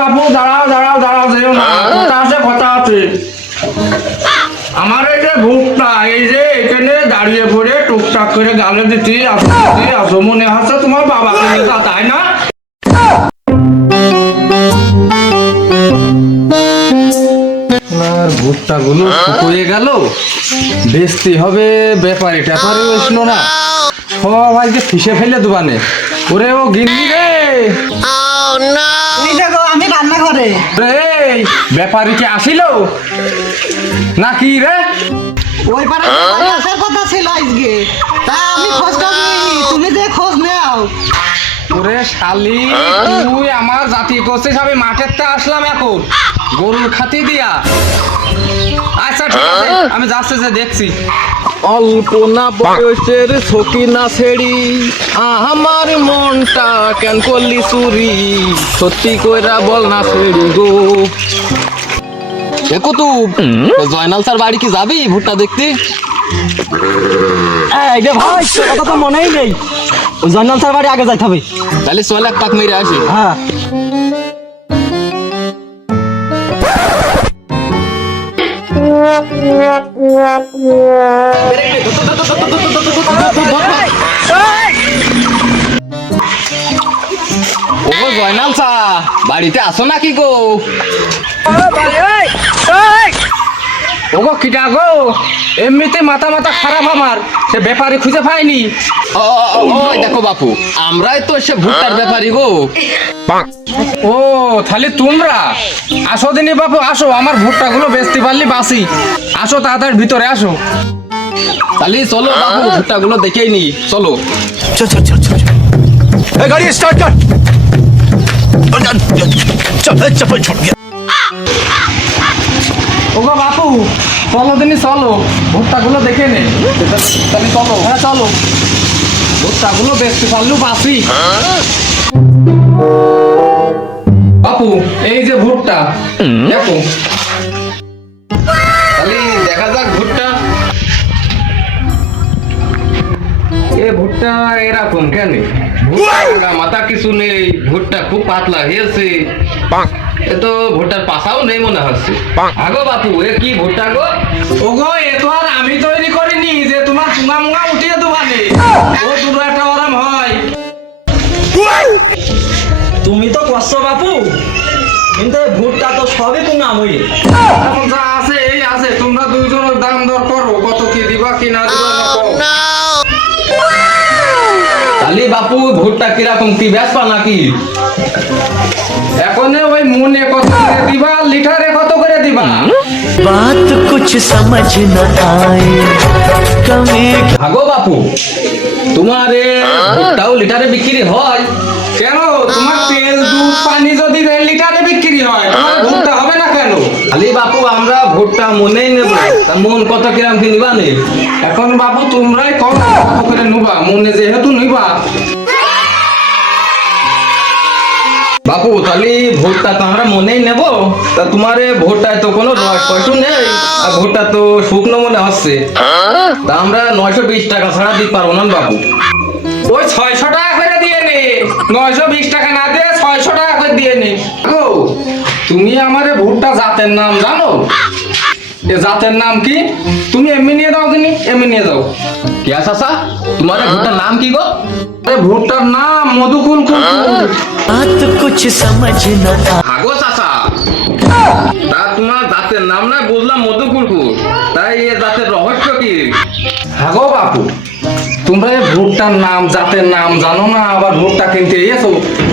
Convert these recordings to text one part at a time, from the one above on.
বাপু দাঁড়াও দাঁড়াও দাঁড়াও যেও না, কথা আছে। আমার এটা ভুট্টা এই যে এখানে দাঁড়িয়ে পড়ে টুকটাক করে গালে দিচ্ছি আসো মনে হচ্ছে তোমার বাবাকে নিয়ে তাই না? ভুট্টা গুলো শুকিয়ে গেল, বেচতে হবে, ব্যাপারী ট্যাপারি আসলো না, সবাইকে ফিসে ফেলে দোকানে। ওরে ও গিন্নি রে, আমি রান্না করে ব্যাপারী কি আসিল নাকি রে? ওই পাড়া আসার কথা ছিল আজকে, তা আমি খোঁজ নিইনি, তুমি যে খোঁজ নাও। ওরে শালি, তুই আমার জাতি করছিস, আমি মাঠের তে আসলাম এখন গরুর খাতি দিয়া। আচ্ছা ঠিক আছে, আমি যাচ্ছি যে দেখছি। অল্প না বয়সের সখী না ছেড়ি, আমার মনটা কেন করলি চুরি, সত্যি কইরা বল না ছেড়ি গো। দেখো তো জয়নাল স্যার বাড়ি কি যাবি ভুট্টা দেখতে? এই রে ভাই, কথা তো মনেই নেই, জয়নাল স্যার বাড়ি আগে যাইতে হবে। তাহলে চল এক পাক মেরে আসি। হ্যাঁ ও জয়নাল স্যার বাড়িতে আসো নাকি গো? ওগো কিটা গো, এমনিতে মাথা মাথা খারাপ আমার, সে ব্যাপারী খুঁজে পাইনি। ও দেখো বাপু, আমরাই তো সে ভুট্টার ব্যাপারী গো। ও তাহলে তোমরা আসো দিনি বাপু, আসো, আমার ভুট্টা গুলো বেচতে পারলি বাসি, আসো তাড়াতাড়ি ভিতরে আসো। তাহলে চলো বাপু, ভুট্টা গুলো দেখেই নি, চলো। चल चल चल चल ए गाड़ी स्टार्ट कर चल चप्पल छूट गया ওগো বাপু চলো দিনি, চলো ভুট্টা গুলো দেখে নে। তাহলে চলো, হ্যাঁ চলো, ভুট্টা গুলো বেচতে পারলেও বাসি। বাপু এই যে ভুট্টা দেখো, তাহলে দেখা যাক ভুট্টা। এ ভুট্টা এরকম কেন? ভুট্টা মাথা কিছু নেই, ভুট্টা খুব পাতলা হয়েছে, এ তো ভুট্টার পাশাও নেই মনে হচ্ছে। আগো বাপু এ কি ভুট্টা গো? ওগো এ তো আর আমি তৈরি করিনি যে তোমার চুনা মুঙা উঠিয়ে দোকানে, ও দুটো একটা আরাম হয়। তুমি তো করছো বাপু, কিন্তু ভুট্টা তো সবই পুঙ্গা মই। এখন যা আছে এই আছে, তোমরা দুইজনের দাম দর করো, কত কি দিবা কি না দিবা না। তাহলে বাপু ভুট্টা কিরকম কি বেচবা নাকি? এখন ওই মনে কত করে দিবা, লিটারে কত করে দিবা? बात कुछ समझ न आए कमी ভাগো বাপু, তোমার ভুট্টাও লিটারে বিক্রি হয় কেন? তোমার তেল দুধ পানি যদি লিটারে বিক্রি হয়, তোমার ভুট্টা হবে না কেন? খালি বাপু আমরা ভুট্টা মনেই নেব, তা মন কত কিরাম কি নিবা নে? এখন বাপু তোমরাই কত করে নিবা, মনে যেহেতু নিবা। বাপু তাহলে ভুট্টা তো আমরা মনেই নেব, তা তোমার ভুট্টায় তো কোনো রস পয়সা নেই, আর ভুট্টা তো শুকনো মনে হচ্ছে, তা আমরা 920 টাকা ছাড়া দিতে পারবো না বাপু। ওই 600 টাকা করে দিয়ে নে, 920 টাকা না দিয়ে 600 টাকা করে দিয়ে নে। ও তুমি আমারে ভুট্টা জাতের নাম জানো? এ জাতের নাম কি? তুমি এমনি নিয়ে দাও দিনি, এমনি নিয়ে দাও। কি চাচা তোমার ভুট্টার নাম কি গো? ভুট্টার নাম মধুকুল কুলকুল। बात कुछ समझ न आए আগো চাচা, তা তোমার জাতের নাম না বুঝলাম মধুকুলকুল, তাই এ জাতের রহস্য কি? আগো বাপু তোমরা এই ভুট্টার নাম জাতের নাম জানো না, আবার ভুট্টা কিনতে এসো?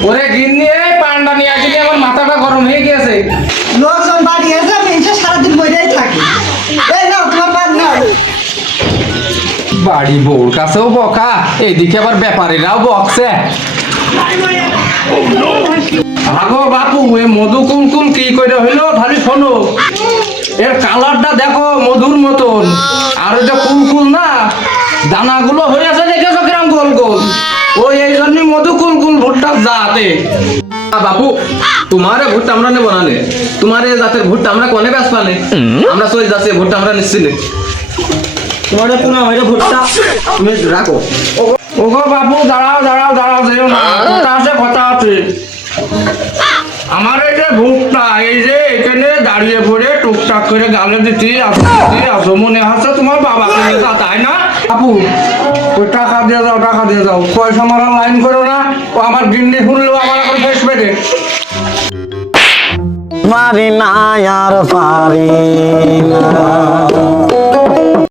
ওরে গিন্নি এই পান্ডা নিয়ে আসলে আমার মাথাটা গরম হয়ে গেছে। লোকজন বাড়ি এসে মিনসে সারাদিন বইটাই থাকে। এই নাও তোমার বাদ নাও। বাড়ি বউর কাছেও বকা, এইদিকে আবার ব্যাপারীরাও বকছে। আগো বাপু এ মধুকুলকুল কি করে হইলো ভাবি শোনো, এর কালারটা দেখো মধুর মতন, আর ওইটা কুলকুল না, দানাগুলো হয়ে আছে দেখেছো কিরম গোল গোল, ওই এই জন্যই মধুকুলকুল ভুট্টার জাতে। বাপু তোমার ভুট্টা আমরা নেবো না নে, তোমার এই জাতের ভুট্টা আমরা কোনে ব্যাস পালে, আমরা চলে যাচ্ছি ভুট্টা আমরা নিচ্ছি নে। তোমার পুঙ্গা মই ভুট্টা তুমি রাখো। ওগো বাপু দাঁড়াও দাঁড়াও দাঁড়াও যেও না, কথা আছে কথা আছে। আমার এই যে ভোটটা এই যে এখানে দাঁড়িয়ে পড়ে টুকটাক করে গালে দিচ্ছি আসো মনে হচ্ছে তোমার বাবাকে নিয়ে যাও, তাই না? আপু ওই টাকা দিয়ে যাও পয়সা মারা লাইন করো না, ও আমার গিন্নি শুনলেও আমার এখন ফেস পেটে। পারি না আর পারি না